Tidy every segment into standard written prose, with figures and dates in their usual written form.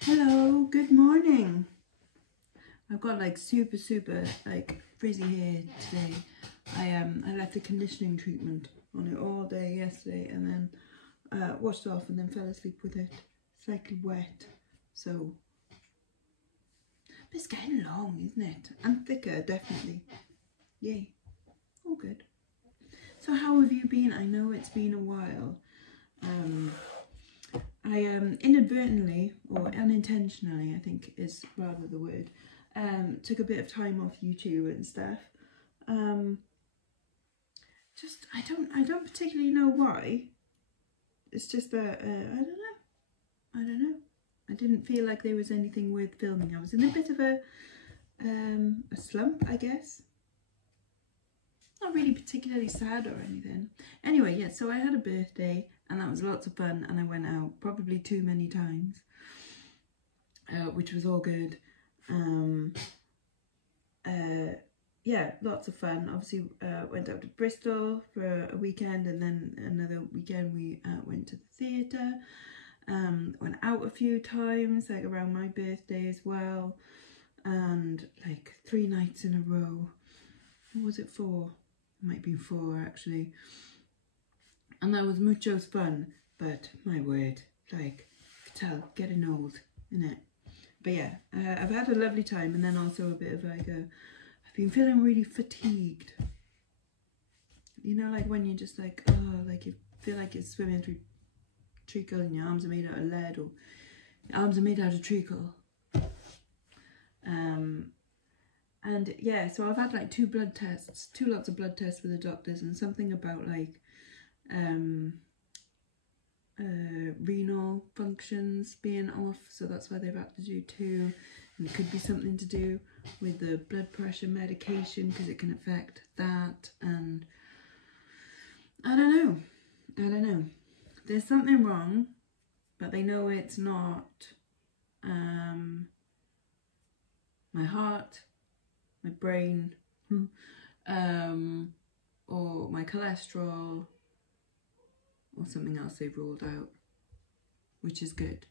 Hello, good morning. I've got like super like frizzy hair today. I left the conditioning treatment on it all day yesterday and then washed off and then fell asleep with it slightly wet. So but it's getting long, isn't it? And thicker, definitely. Yay. All good. So how have you been? I know it's been a while. I inadvertently or unintentionally, I think is rather the word, took a bit of time off YouTube and stuff. Just I don't particularly know why. It's just that I don't know. I didn't feel like there was anything worth filming. I was in a bit of a slump, I guess. Not really particularly sad or anything. Anyway, yeah, so I had a birthday and that was lots of fun and I went out probably too many times, which was all good. Yeah, lots of fun. Obviously went out to Bristol for a weekend and then another weekend we went to the theatre. Went out a few times, like around my birthday as well, and like 3 nights in a row. What was it for? It might be 4 actually. And that was mucho's fun, but my word, like, you could tell, getting old, innit? But yeah, I've had a lovely time, and then also a bit of like I've been feeling really fatigued. You know, like when you're just like, oh, like you feel like you're swimming through treacle and your arms are made out of lead, or your arms are made out of treacle. And yeah, so I've had like 2 lots of blood tests with the doctors, and something about like renal functions being off, so that's why they've had to do 2. And it could be something to do with the blood pressure medication because it can affect that, and I don't know. There's something wrong, but they know it's not my heart, my brain, or my cholesterol, or something else they've ruled out, which is good.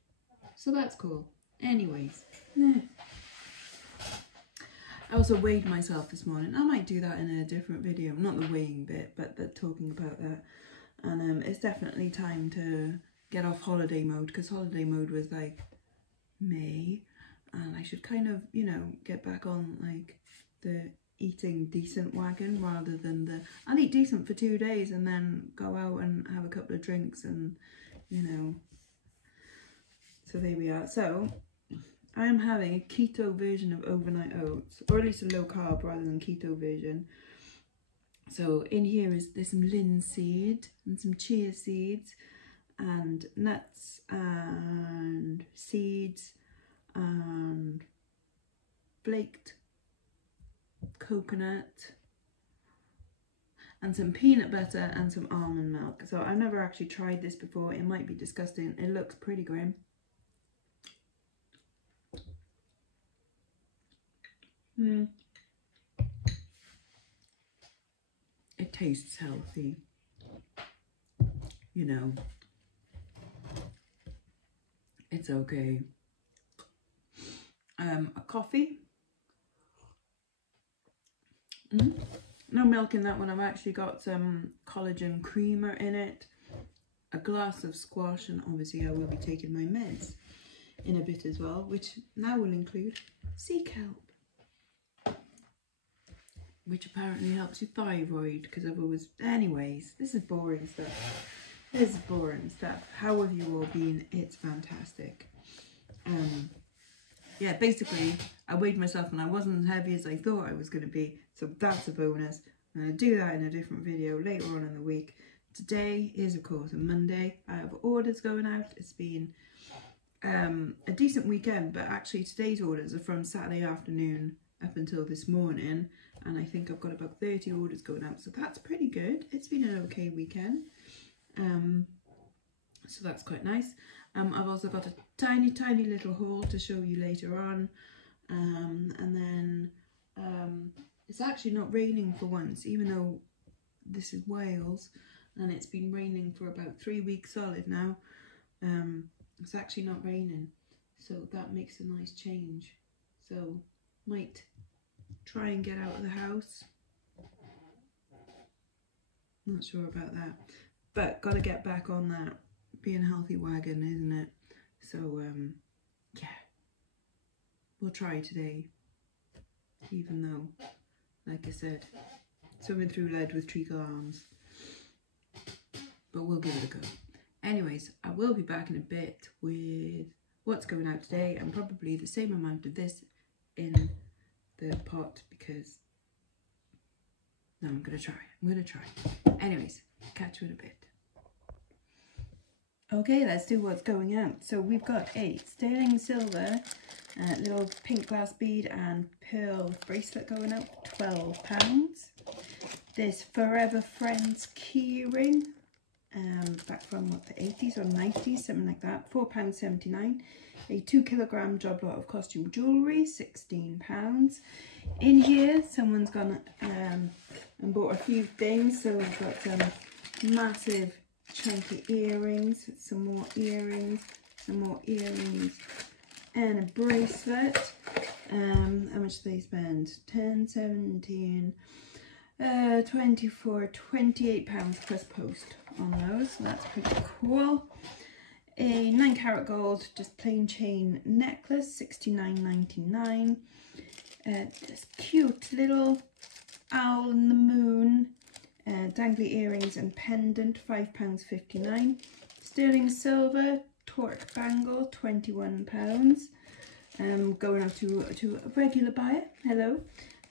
So that's cool. Anyways, yeah. I also weighed myself this morning. I might do that in a different video. Not the weighing bit, but the talking about that. And it's definitely time to get off holiday mode, because holiday mode was like May, and I should kind of, you know, get back on like the eating decent wagon rather than the I'll eat decent for 2 days and then go out and have a couple of drinks and, you know. So there we are. So I am having a keto version of overnight oats, or at least a low carb rather than keto version. So in here there's some linseed and some chia seeds and nuts and seeds and flaked coconut and some peanut butter and some almond milk. So I've never actually tried this before. It might be disgusting. It looks pretty grim. It tastes healthy, you know. It's okay. A coffee. No milk in that one. I've actually got some collagen creamer in it, a glass of squash, and obviously I will be taking my meds in a bit as well, which now will include sea kelp, which apparently helps your thyroid, because I've always... Anyways, this is boring stuff. This is boring stuff. How have you all been? It's fantastic. Yeah, basically, I weighed myself and I wasn't as heavy as I thought I was going to be, so that's a bonus. I'm going to do that in a different video later on in the week. Today is, of course, a Monday. I have orders going out. It's been a decent weekend, but actually today's orders are from Saturday afternoon up until this morning, and I think I've got about 30 orders going out, so that's pretty good. It's been an okay weekend. So that's quite nice. I've also got a tiny little haul to show you later on, and then it's actually not raining for once, even though this is Wales and it's been raining for about 3 weeks solid now. It's actually not raining, So that makes a nice change. So might try and get out of the house. Not sure about that, but got to get back on that being healthy wagon, isn't it? So yeah, we'll try today, even though, like I said, swimming through lead with treacle arms, but we'll give it a go. Anyways, I will be back in a bit with what's going out today, and probably the same amount of this in the pot, because no, I'm gonna try. Anyways, catch you in a bit. Okay, let's do what's going out. So we've got a sterling silver little pink glass bead and pearl bracelet going out, £12. This Forever Friends key ring, back from what, the 80s or 90s, something like that, £4.79. A 2 kilogram job lot of costume jewellery, £16. In here, someone's gone and bought a few things. So we've got some massive chunky earrings, some more earrings, and a bracelet. How much do they spend? 10, 17, 24, £28 plus post on those. So that's pretty cool. A 9 carat gold, just plain chain necklace, $69.99. This cute little owl in the moon, dangly earrings and pendant, £5.59. Sterling silver torque bangle, £21. Going on to a regular buyer. Hello.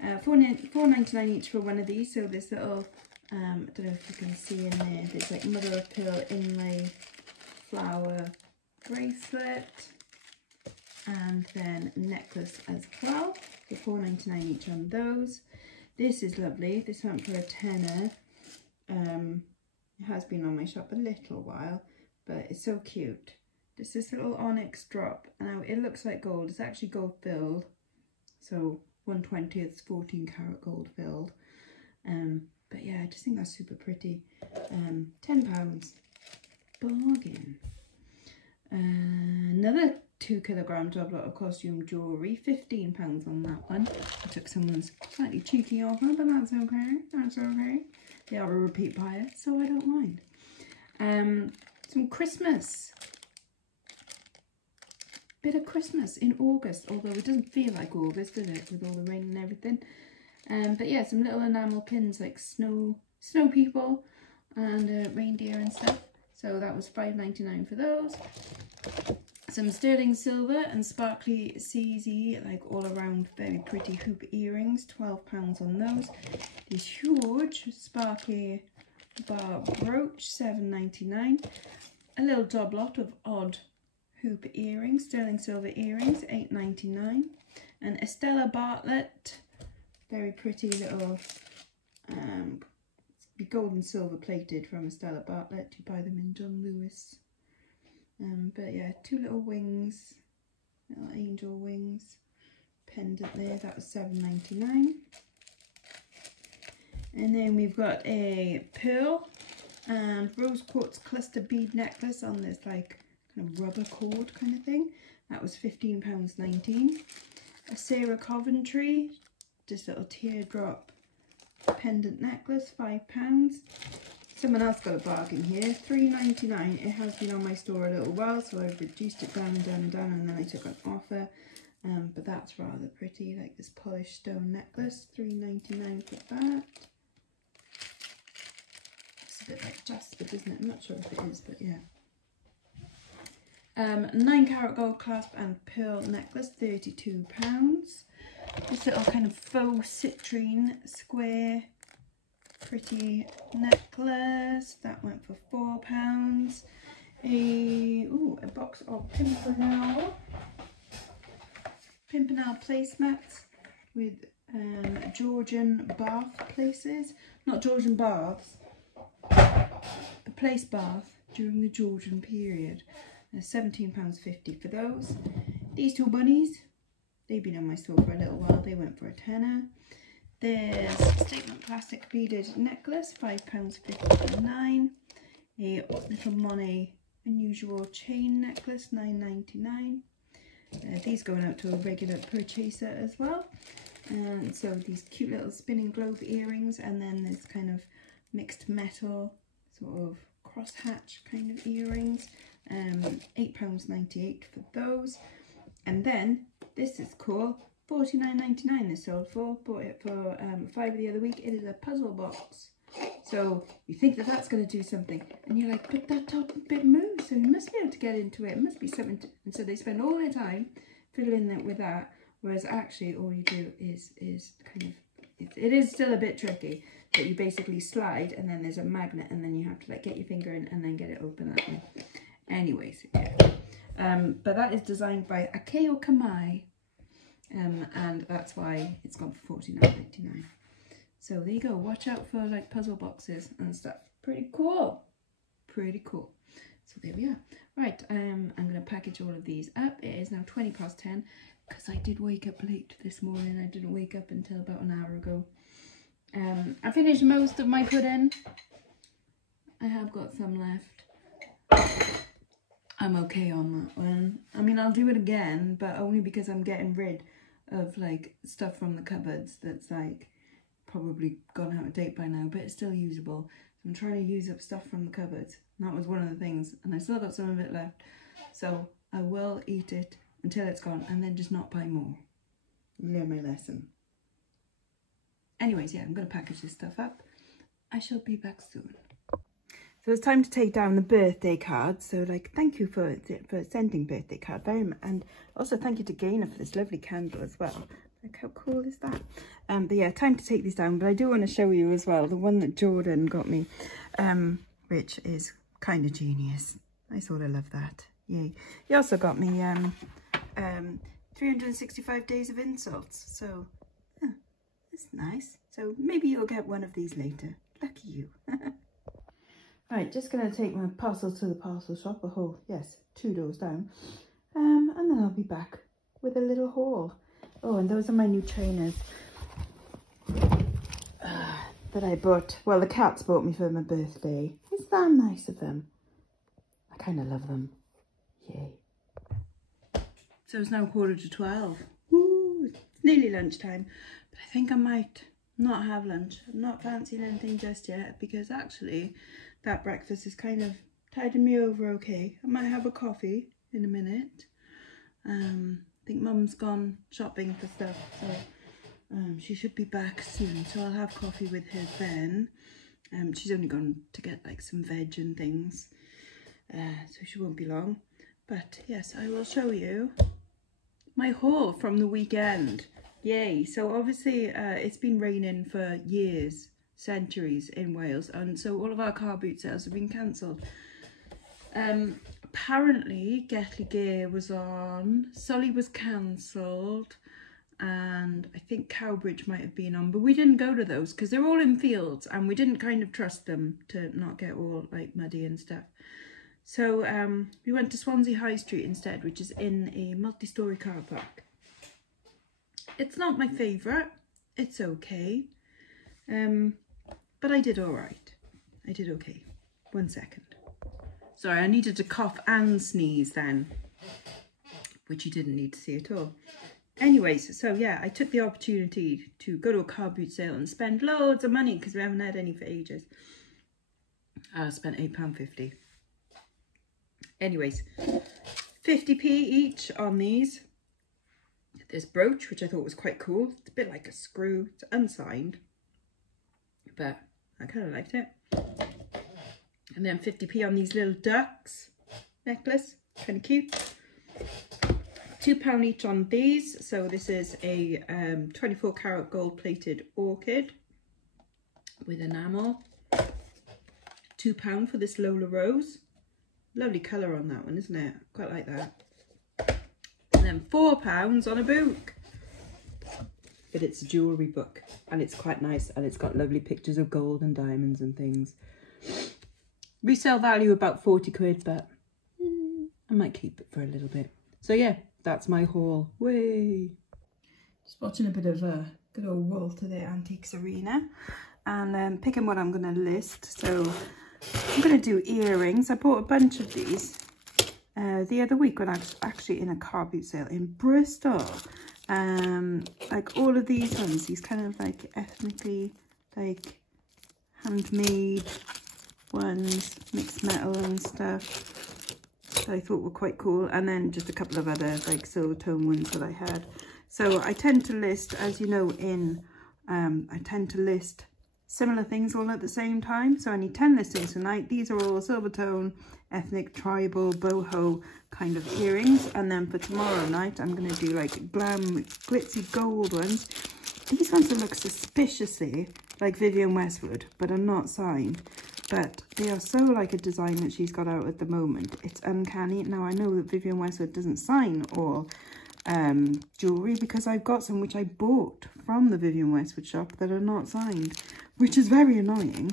$4.99 each for one of these. So this little, I don't know if you can see in there, there's like mother of pearl inlay flower bracelet, and then necklace as well. So $4.99 each on those. This is lovely. This went for a tenner. It has been on my shop a little while, but it's so cute. Just this little onyx drop. Now it looks like gold. It's actually gold filled. So 1/20, 14 karat gold filled. But yeah, I just think that's super pretty. £10. Bargain. Another 2 kilogram job lot of costume jewellery, £15 on that one. I took someone's slightly cheeky offer, but that's okay. That's okay. They are a repeat buyer, so I don't mind. Some Christmas. Bit of Christmas in August, although it doesn't feel like August, does it, with all the rain and everything. But yeah, some little enamel pins like snow people and reindeer and stuff. So that was $5.99 for those. Some sterling silver and sparkly CZ, like all around very pretty hoop earrings, £12 on those. This huge sparkly bar brooch, $7.99. A little job lot of odd hoop earrings, sterling silver earrings, $8.99. And Estella Bartlett, very pretty little gold and silver plated from Estella Bartlett. You buy them in John Lewis. But yeah, 2 little wings, little angel wings, pendant there, that was $7.99. And then we've got a pearl and rose quartz cluster bead necklace on this like kind of rubber cord kind of thing. That was £15.19. A Sarah Coventry, just little teardrop pendant necklace, £5. Someone else got a bargain here, $3.99. It has been on my store a little while, so I've reduced it down and down and down, and then I took an offer. But that's rather pretty, like this polished stone necklace, $3.99 for that. It's a bit like jasper, isn't it? I'm not sure if it is, but yeah. 9 carat gold clasp and pearl necklace, £32. This little kind of faux citrine square pretty necklace, that went for £4. A box of Pimpernel placemats with Georgian bath places, not Georgian baths, the place bath during the Georgian period. £17.50 for those. These 2 bunnies, they've been on my store for a little while, they went for a tenner. There's statement plastic beaded necklace, £5.59. A little Monet unusual chain necklace, $9.99. These going out to a regular purchaser as well. And so these cute little spinning globe earrings, and then this kind of mixed metal sort of crosshatch kind of earrings. £8.98 for those. And then this is cool, $49.99 this sold for. Bought it for £5 the other week. It is a puzzle box. So you think that that's going to do something, and you're like, but that top bit moves, so you must be able to get into it. It must be something to, and so they spend all their time fiddling it with that, whereas actually all you do is kind of, it is still a bit tricky, but you basically slide, and then there's a magnet, and then you have to like get your finger in and then get it open that way. Anyways, yeah. But that is designed by Akeo Kamai, and that's why it's gone for $49.99. So there you go, watch out for like puzzle boxes and stuff. Pretty cool, pretty cool. So there we are. Right, I'm going to package all of these up. It is now 10:20 because I did wake up late this morning. I didn't wake up until about an hour ago. I finished most of my pudding. I have got some left. I'm okay on that one. I mean, I'll do it again, but only because I'm getting rid of like stuff from the cupboards that's like probably gone out of date by now, but it's still usable. So I'm trying to use up stuff from the cupboards, and that was one of the things, and I still got some of it left, so I will eat it until it's gone and then just not buy more. Learn my lesson. Anyways, yeah, I'm going to package this stuff up. I shall be back soon. So it's time to take down the birthday cards. So like, thank you for sending birthday card very much, and also thank you to Gaynor for this lovely candle as well. Like, how cool is that? But yeah, time to take these down. But I do want to show you as well the one that Jordan got me, which is kind of genius. I sort of love that. Yay. He also got me 365 days of insults. So yeah, that's nice. So maybe you'll get one of these later. Lucky you. Right, just going to take my parcels to the parcel shop. Oh, yes, 2 doors down. And then I'll be back with a little haul. Oh, and those are my new trainers that I bought. Well, the cats bought me for my birthday. Is that nice of them? I kind of love them. Yay. So it's now 12:15. Ooh, it's nearly lunchtime. But I think I might not have lunch. I'm not fancying anything just yet, because actually that breakfast is kind of tiding me over okay. I might have a coffee in a minute. I think Mum's gone shopping for stuff, so she should be back soon, so I'll have coffee with her then. She's only gone to get like some veg and things, so she won't be long. But yes, I will show you my haul from the weekend. Yay! So obviously it's been raining for years, centuries in Wales, and so all of our car boot sales have been cancelled. Apparently Gethley Gear was on, Sully was cancelled, and I think Cowbridge might have been on, but we didn't go to those because they're all in fields and we didn't kind of trust them to not get all like muddy and stuff. So we went to Swansea High Street instead, which is in a multi-storey car park. It's not my favourite, it's okay, but I did all right. I did okay. 1 second. Sorry, I needed to cough and sneeze then, which you didn't need to see at all. Anyways, so yeah, I took the opportunity to go to a car boot sale and spend loads of money because we haven't had any for ages. I spent £8.50. Anyways, 50p each on these. This brooch, which I thought was quite cool. It's a bit like a screw. It's unsigned, but I kind of liked it. And then 50p on these little ducks necklace, kind of cute. £2 each on these. So this is a 24 karat gold plated orchid with enamel. £2 for this Lola Rose. Lovely colour on that one, isn't it? Quite like that. And then £4 on a book. But it's a jewellery book and it's quite nice, and it's got lovely pictures of gold and diamonds and things. Resale value about 40 quid, but I might keep it for a little bit. So yeah, that's my haul. Way. Just watching a bit of a good old Walter the Antiques Arena, and picking what I'm going to list. So I'm going to do earrings. I bought a bunch of these. the other week when I was actually in a car boot sale in Bristol. Like all of these ones, these kind of like ethnically like handmade ones, mixed metal and stuff, that I thought were quite cool. And then just a couple of other like silver tone ones that I had. So I tend to list, as you know, I tend to list similar things all at the same time. So I need 10 listings tonight. These are all silver tone, ethnic, tribal, boho kind of earrings. And then for tomorrow night, I'm going to do like glam, glitzy gold ones. These ones will look suspiciously like Vivienne Westwood, but are not signed. But they are so like a design that she's got out at the moment. It's uncanny. Now I know that Vivienne Westwood doesn't sign all jewellery, because I've got some which I bought from the Vivienne Westwood shop that are not signed, which is very annoying.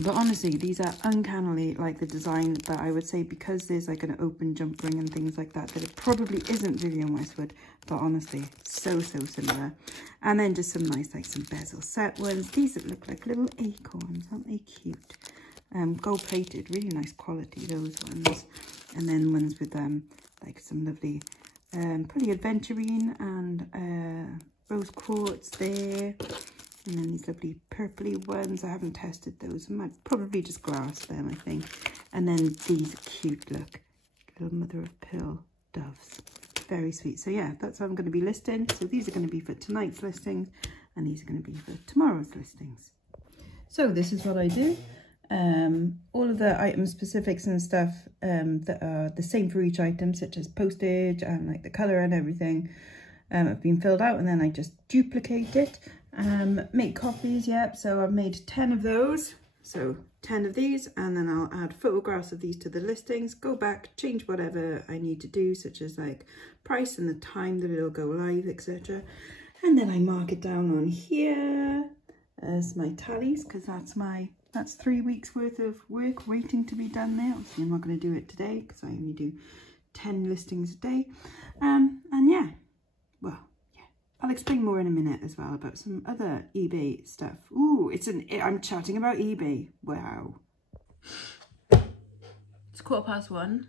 But honestly, these are uncannily like the design that I would say, because there's like an open jump ring and things like that, that it probably isn't Vivienne Westwood, but honestly, so similar. And then just some nice, like some bezel set ones. These that look like little acorns, aren't they cute? Gold plated, really nice quality, those ones. And then ones with like some lovely pretty aventurine and rose quartz there. And then these lovely purpley ones. I haven't tested those. I might probably just glass them, I think. And then these cute, look, little mother of pearl doves. Very sweet. So yeah, that's how I'm going to be listing. So these are going to be for tonight's listings, and these are going to be for tomorrow's listings. So this is what I do. All of the item specifics and stuff that are the same for each item, such as postage and like the colour and everything, have been filled out, and then I just duplicate it. Make copies, yep, so I've made 10 of those, so 10 of these, and then I'll add photographs of these to the listings, go back, change whatever I need to do, such as like price and the time that it'll go live, etc. And then I mark it down on here as my tallies, because that's 3 weeks worth of work waiting to be done there. Obviously I'm not going to do it today because I only do 10 listings a day. And yeah, well, I'll explain more in a minute as well about some other eBay stuff. Ooh, I'm chatting about eBay. Wow. It's 1:15.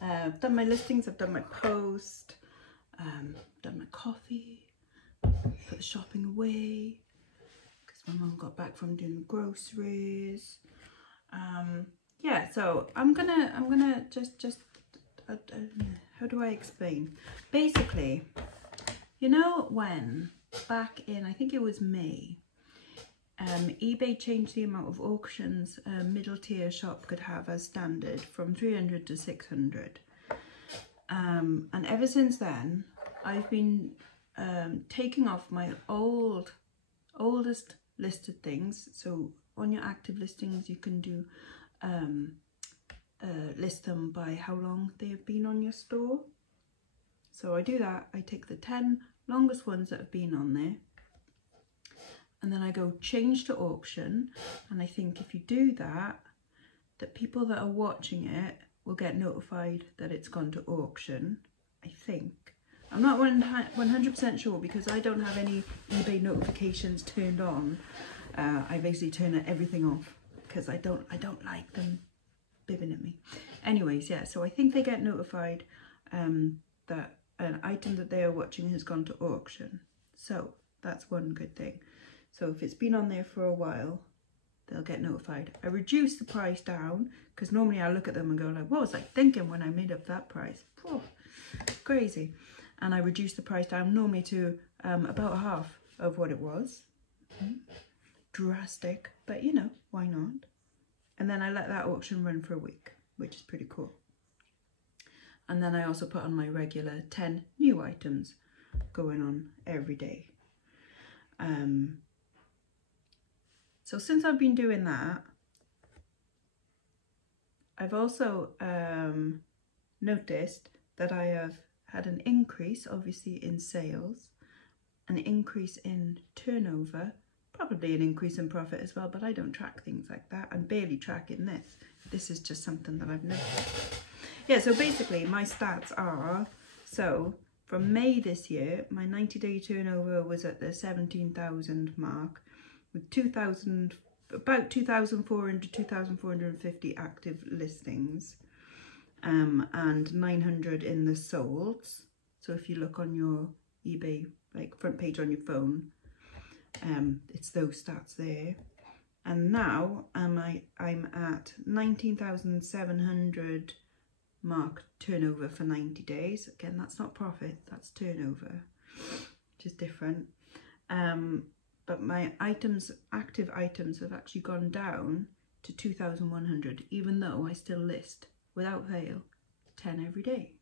I've done my listings, I've done my post, done my coffee, put the shopping away, because my mum got back from doing the groceries. Yeah, so I'm gonna just how do I explain? Basically, you know, when back in, I think it was May, eBay changed the amount of auctions a middle tier shop could have as standard from 300 to 600. And ever since then, I've been taking off my oldest listed things. So on your active listings, you can do list them by how long they have been on your store. So I do that. I take the 10 longest ones that have been on there, and then I go change to auction. And I think if you do that, that people that are watching it will get notified that it's gone to auction. I think. I'm not 100% sure, because I don't have any eBay notifications turned on. I basically turn everything off because I don't like them bibbing at me. Anyways, yeah, so I think they get notified that an item that they are watching has gone to auction. So that's one good thing. So if it's been on there for a while, they'll get notified. I reduce the price down, because normally I look at them and go like, what was I thinking when I made up that price? Oh, crazy. And I reduce the price down normally to about half of what it was. Drastic, but you know, why not? And then I let that auction run for a week, which is pretty cool. And then I also put on my regular 10 new items going on every day. So since I've been doing that, I've also noticed that I have had an increase, obviously, in sales, an increase in turnover, probably an increase in profit as well, but I don't track things like that. I'm barely tracking this. This is just something that I've noticed. Yeah, so basically my stats are, so from May this year, my 90-day turnover was at the 17,000 mark, with about 2,400 to 2,450 active listings. and 900 in the solds. So if you look on your eBay like front page on your phone, it's those stats there. And now I'm at 19,700 mark turnover for 90 days. Again, that's not profit, that's turnover, which is different. But my active items have actually gone down to 2,100, even though I still list without fail 10 every day.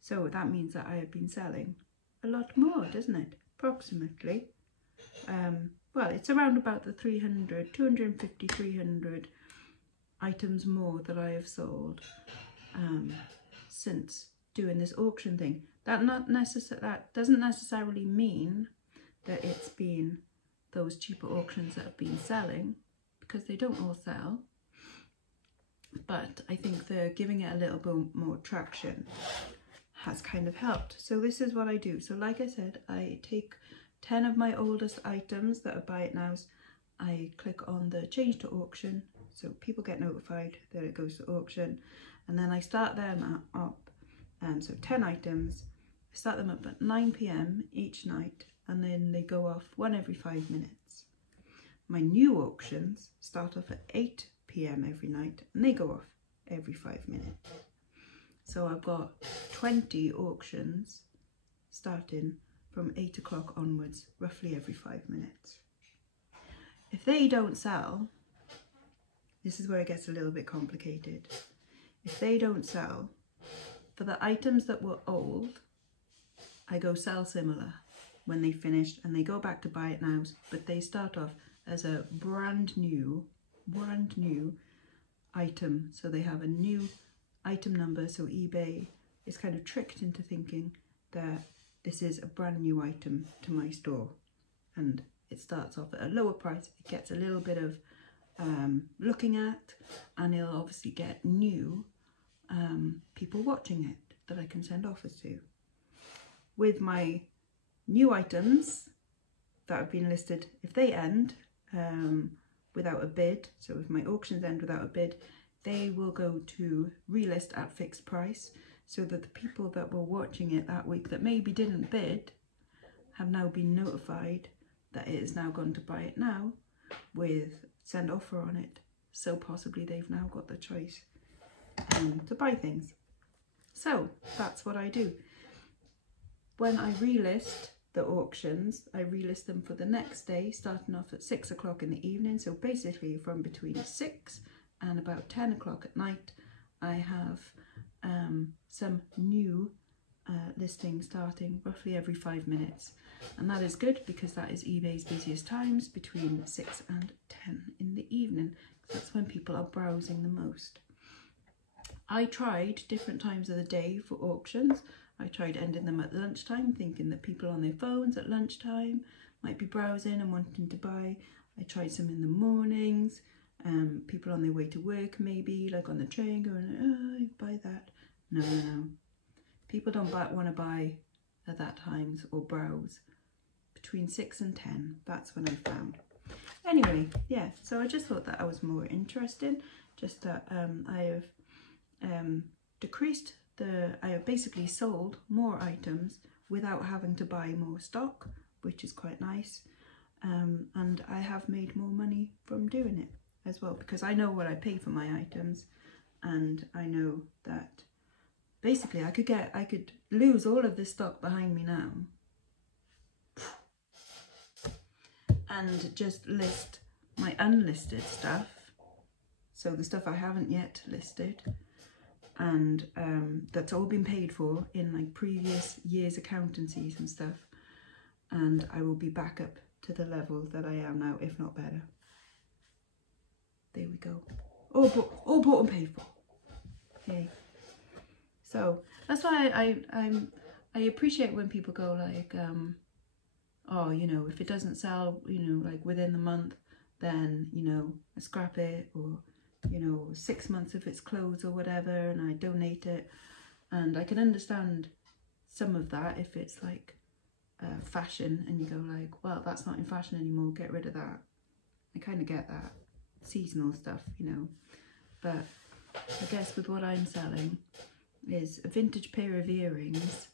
So that means that I have been selling a lot more, doesn't it? Approximately. Well, it's around about the 250, 300 items more that I have sold since doing this auction thing. That doesn't necessarily mean that it's been those cheaper auctions that have been selling, because they don't all sell. But I think they're giving it a little bit more traction has kind of helped. So this is what I do. So like I said, I take 10 of my oldest items that are buy it nows. I click on the change to auction, so people get notified that it goes to auction, and then I start them up. So 10 items, I start them up at 9 p.m. each night, and then they go off one every 5 minutes. My new auctions start off at 8 p.m. every night, and they go off every 5 minutes. So I've got 20 auctions starting from 8 o'clock onwards, roughly every 5 minutes. If they don't sell, this is where it gets a little bit complicated. If they don't sell, for the items that were old, I go sell similar when they finished, and they go back to buy it nows, but they start off as a brand new item. So they have a new item number, so eBay is kind of tricked into thinking that this is a brand new item to my store, and it starts off at a lower price. It gets a little bit of looking at, and it'll obviously get new people watching it that I can send offers to. With my new items that have been listed, if they end without a bid, so if my auctions end without a bid, they will go to relist at fixed price, so that the people that were watching it that week that maybe didn't bid have now been notified that it is now gone to buy it now with send offer on it. So possibly they've now got the choice to buy things. So that's what I do. When I relist the auctions, I relist them for the next day, starting off at 6 o'clock in the evening. So basically from between 6 and about 10 o'clock at night, I have some new listings starting roughly every 5 minutes. And that is good, because that is eBay's busiest times, between 6 and 10 in the evening. That's when people are browsing the most. I tried different times of the day for auctions. I tried ending them at lunchtime, thinking that people on their phones at lunchtime might be browsing and wanting to buy. I tried some in the mornings, people on their way to work maybe, like on the train, going, oh, buy that. No. People don't want to buy at that times or browse between 6 and 10. That's when I found. Anyway, yeah, so I just thought that I was more interesting, just that I have I have basically sold more items without having to buy more stock, which is quite nice. And I have made more money from doing it as well, because I know what I pay for my items, and I know that basically I could lose all of this stock behind me now and just list my unlisted stuff, so the stuff I haven't yet listed, and that's all been paid for in like previous years' accountancies and stuff, and I will be back up to the level that I am now, if not better. There we go. All bought and paid for. Yay. So that's why I appreciate when people go like, oh, you know, if it doesn't sell, you know, like within the month, then, you know, I scrap it, or, you know, 6 months if it's closed or whatever, and I donate it. And I can understand some of that if it's like fashion, and you go like, well, that's not in fashion anymore, get rid of that. I kind of get that. Seasonal stuff, you know. But I guess with what I'm selling, is a vintage pair of earrings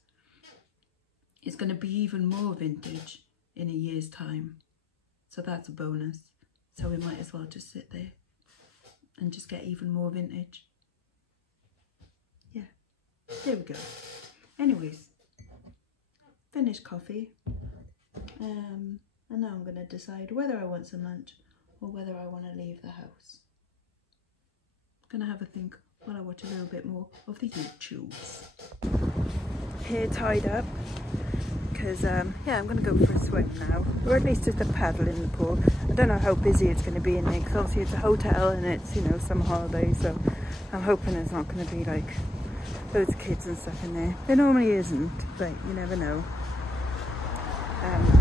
is going to be even more vintage in a year's time. So that's a bonus. So we might as well just sit there and just get even more vintage. Yeah, there we go. Anyways, finished coffee. And now I'm going to decide whether I want some lunch or whether I want to leave the house. I'm going to have a think while I watch a little bit more of the YouTubes. Hair tied up because yeah, I'm going to go for a swim now, or at least just a paddle in the pool. I don't know how busy it's going to be in there because obviously it's a hotel and it's, you know, summer holidays, so I'm hoping there's not going to be like loads of kids and stuff in there. There normally isn't, but you never know.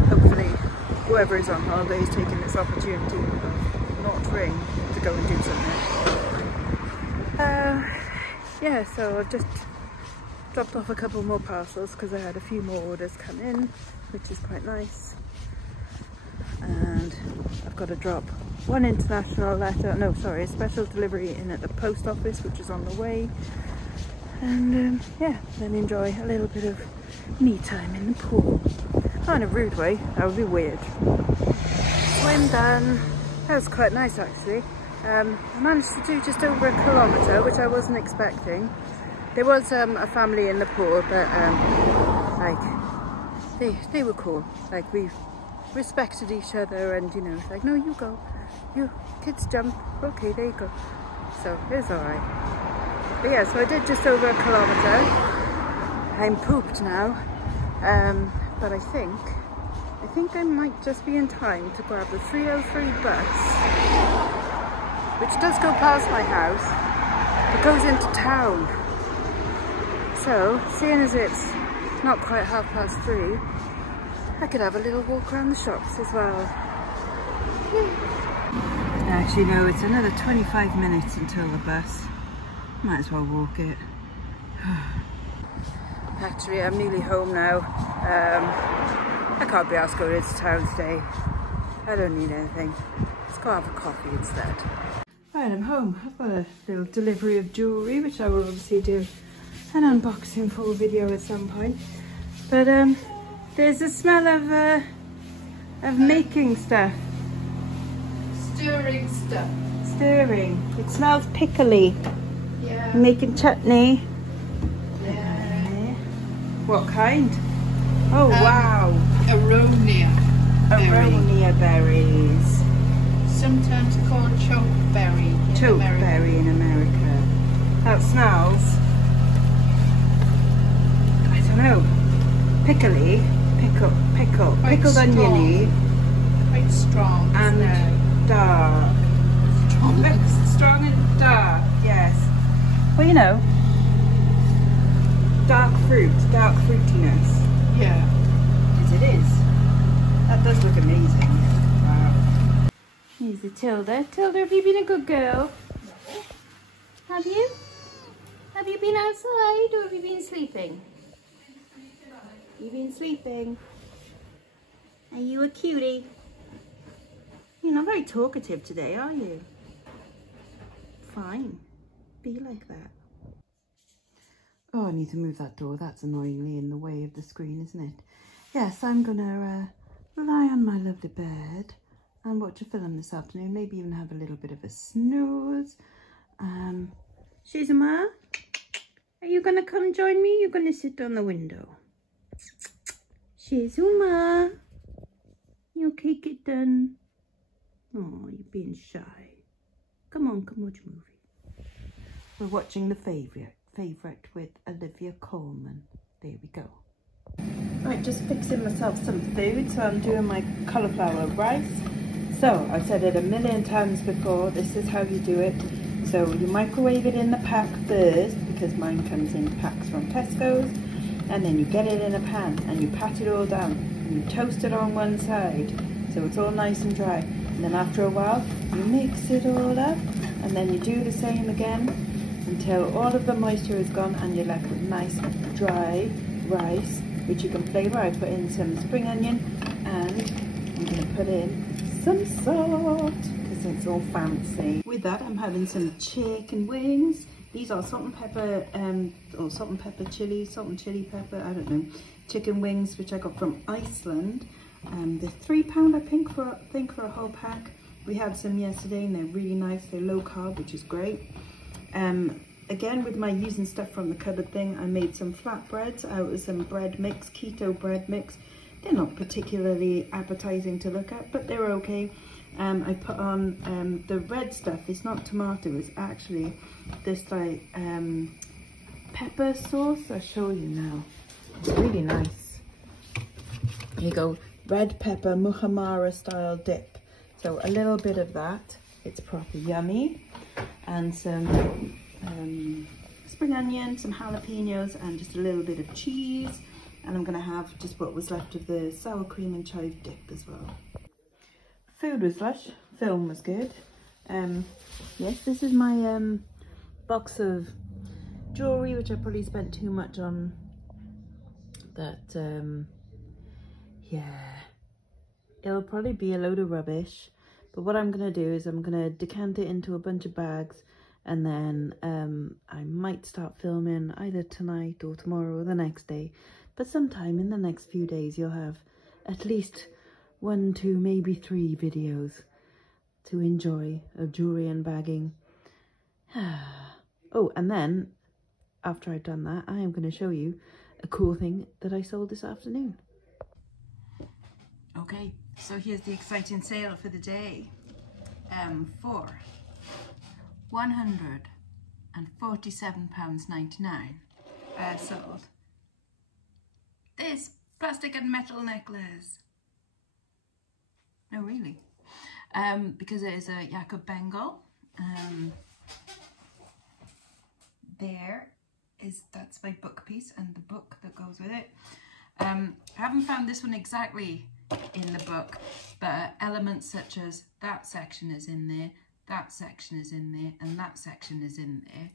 Hopefully whoever is on holiday is taking this opportunity of not rain to go and do something. Yeah, so I've just dropped off a couple more parcels because I had a few more orders come in, which is quite nice. And I've got to drop one international letter, no sorry, a special delivery in at the post office, which is on the way. And yeah, then enjoy a little bit of me time in the pool. Not in a rude way, that would be weird. Swim done. That was quite nice actually. I managed to do just over 1 kilometre, which I wasn't expecting. There was a family in the pool, but like they were cool. Like we respected each other, and you know, it's like, no, you go, you kids jump. Okay, there you go. So it was alright. But yeah, so I did just over 1 kilometre. I'm pooped now, but I think I might just be in time to grab the 303 bus, which does go past my house, but goes into town. So, seeing as it's not quite 3:30, I could have a little walk around the shops as well. Actually, no, it's another 25 minutes until the bus. Might as well walk it. Actually, I'm nearly home now. I can't be asked going into town today. I don't need anything. Let's go have a coffee instead. Right, I'm home. I've got a little delivery of jewellery, which I will obviously do an unboxing full video at some point. But there's a smell of making stuff. Stirring stuff. Stirring. It smells pickly. Yeah. I'm making chutney. Yeah. What kind? Oh wow. Aronia. Aronia berries. Sometimes called chokeberry. Chokeberry in America. That smells, I don't know, pickly, pickled oniony, quite strong, and dark. Strong and dark, yes. Well, you know, dark fruitiness. Yeah. As it is. That does look amazing. Wow. Here's the Tilda. Tilda, have you been a good girl? No. Have you? Have you been outside or have you been sleeping? You've been sleeping. Are you a cutie? You're not very talkative today, are you? Fine. Be like that. Oh, I need to move that door. That's annoyingly in the way of the screen, isn't it? Yes, I'm gonna lie on my lovely bed and watch a film this afternoon. Maybe even have a little bit of a snooze. Shizuma, are you gonna come join me? You're gonna sit on the window. Shizuma, you okay, kitten? Oh, you're being shy. Come on, come watch a movie. We're watching The Favourite with Olivia Colman. There we go. Right, just fixing myself some food. So I'm doing my cauliflower rice. So I've said it 1,000,000 times before, this is how you do it. So you microwave it in the pack first, because mine comes in packs from Tesco's, and then you get it in a pan and you pat it all down and you toast it on one side so it's all nice and dry, and then after a while you mix it all up and then you do the same again until all of the moisture is gone and you're left with nice dry rice, which you can flavour. I put in some spring onion and I'm going to put in some salt because it's all fancy. With that, I'm having some chicken wings. These are salt and pepper, or salt and pepper chili, salt and chili pepper, I don't know. Chicken wings, which I got from Iceland. They're £3, I think, for a whole pack. We had some yesterday and they're really nice. They're low carb, which is great. Again, with my using stuff from the cupboard thing, I made some flatbreads out of some bread mix, keto bread mix. They're not particularly appetizing to look at, but they're okay. I put on the red stuff. It's not tomato, it's actually this like pepper sauce. I'll show you now. It's really nice. Here you go, red pepper muhammara style dip. So a little bit of that, it's proper yummy. And some spring onion, some jalapenos, and just a little bit of cheese. And I'm gonna have just what was left of the sour cream and chive dip as well. Food was lush, film was good. Yes, this is my box of jewellery, which I probably spent too much on, but yeah, it'll probably be a load of rubbish. But what I'm gonna do is I'm gonna decant it into a bunch of bags, and then I might start filming either tonight or tomorrow or the next day. But sometime in the next few days, you'll have at least 1, 2, maybe 3 videos to enjoy of jewellery and bagging. Oh, and then after I've done that, I am going to show you a cool thing that I sold this afternoon. Okay, so here's the exciting sale for the day. For £147.99, sold this plastic and metal necklace. No, really, because it is a Jacob Bengal. That's my book piece and the book that goes with it. I haven't found this one exactly in the book, but elements such as that section is in there, that section is in there, and that section is in there,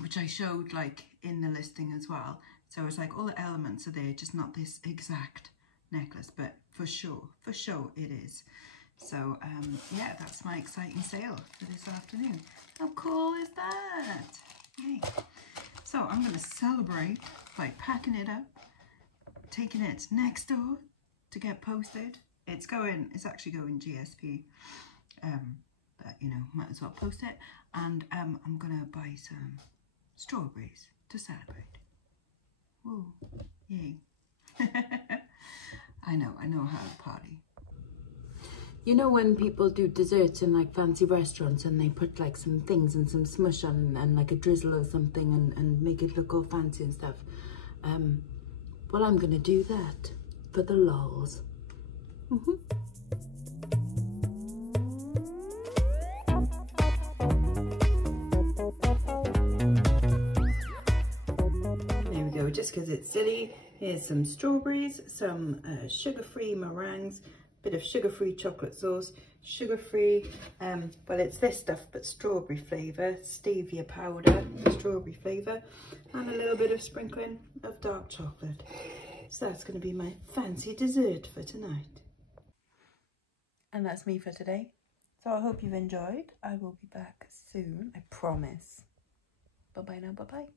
which I showed like in the listing as well. So it's like all the elements are there, just not this exact necklace, but for sure it is. So yeah, that's my exciting sale for this afternoon. How cool is that? Yay. So I'm going to celebrate by packing it up, taking it next door to get posted. It's actually going GSP, but you know, might as well post it. And I'm going to buy some strawberries to celebrate. Whoa, yay. I know how to party. You know when people do desserts in like fancy restaurants and they put like some things and some smush on and like a drizzle or something and make it look all fancy and stuff? Well, I'm gonna do that for the lols. There we go, just because it's silly. Here's some strawberries, some sugar-free meringues, bit of sugar-free chocolate sauce, sugar-free, well, it's this stuff, but strawberry flavour, stevia powder, strawberry flavour, and a little bit of sprinkling of dark chocolate. So that's going to be my fancy dessert for tonight. And that's me for today. So I hope you've enjoyed. I will be back soon, I promise. Bye-bye now, bye-bye.